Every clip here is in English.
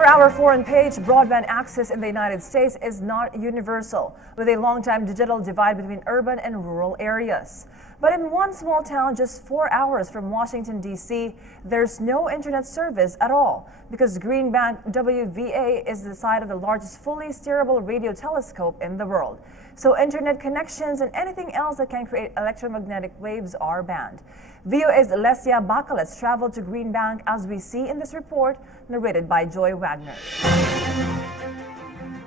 For our foreign page, broadband access in the United States is not universal, with a long-time digital divide between urban and rural areas. But in one small town just 4 hours from Washington, D.C., there's no internet service at all because Green Bank WVA is the site of the largest fully steerable radio telescope in the world. So internet connections and anything else that can create electromagnetic waves are banned. VOA's Lesia Bacales traveled to Green Bank, as we see in this report, narrated by Joy Wagner.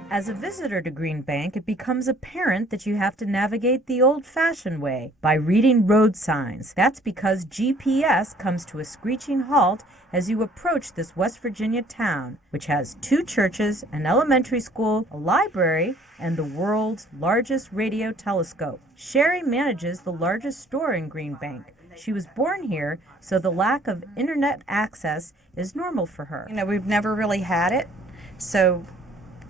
As a visitor to Green Bank, it becomes apparent that you have to navigate the old-fashioned way by reading road signs. That's because GPS comes to a screeching halt as you approach this West Virginia town, which has 2 churches, an elementary school, a library, and the world's largest radio telescope. Sherry manages the largest store in Green Bank. She was born here, so the lack of internet access is normal for her. You know, we've never really had it, so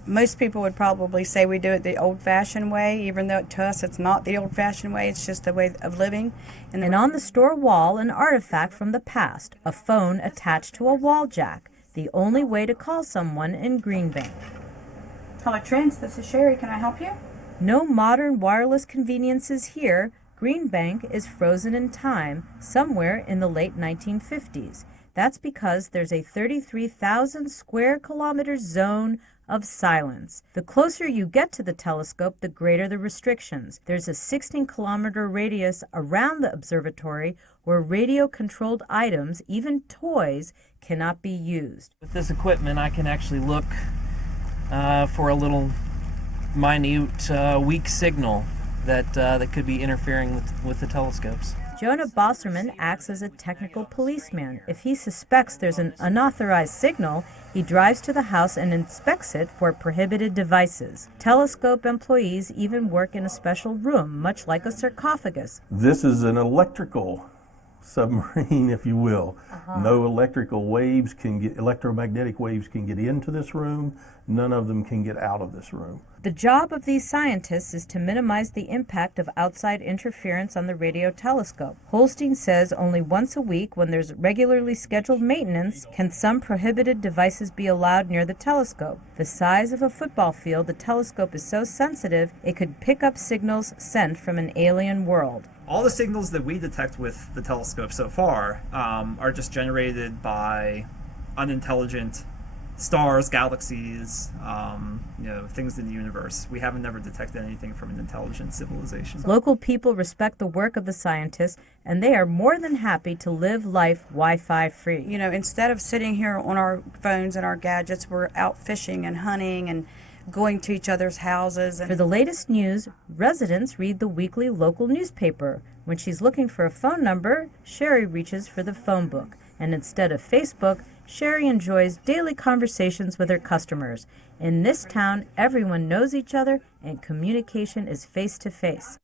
most people would probably say we do it the old-fashioned way, even though to us it's not the old-fashioned way, it's just a way of living. And on the store wall, an artifact from the past, a phone attached to a wall jack, the only way to call someone in Green Bank. Hello, Trent, this is Sherry. Can I help you? No modern wireless conveniences here. Green Bank is frozen in time, somewhere in the late 1950s. That's because there's a 33,000 square kilometer zone of silence. The closer you get to the telescope, the greater the restrictions. There's a 16-kilometer radius around the observatory where radio-controlled items, even toys, cannot be used. With this equipment, I can actually look for a little minute, weak signal that could be interfering with the telescopes. Jonah Bosserman acts as a technical policeman. If he suspects there's an unauthorized signal, he drives to the house and inspects it for prohibited devices. Telescope employees even work in a special room, much like a sarcophagus. This is an electrical submarine, if you will. No electrical waves can get, electromagnetic waves can get into this room. None of them can get out of this room. The job of these scientists is to minimize the impact of outside interference on the radio telescope. Holstein says only once a week, when there's regularly scheduled maintenance, can some prohibited devices be allowed near the telescope. The size of a football field, the telescope is so sensitive it could pick up signals sent from an alien world. All the signals that we detect with the telescope so far are just generated by unintelligent stars, galaxies, things in the universe. We haven't never detected anything from an intelligent civilization. Local people respect the work of the scientists, and they are more than happy to live life Wi-Fi free. You know, instead of sitting here on our phones and our gadgets, we're out fishing and hunting and going to each other's houses. For the latest news, residents read the weekly local newspaper. When she's looking for a phone number, Sherry reaches for the phone book. And instead of Facebook, Sherry enjoys daily conversations with her customers. In this town, everyone knows each other and communication is face-to-face.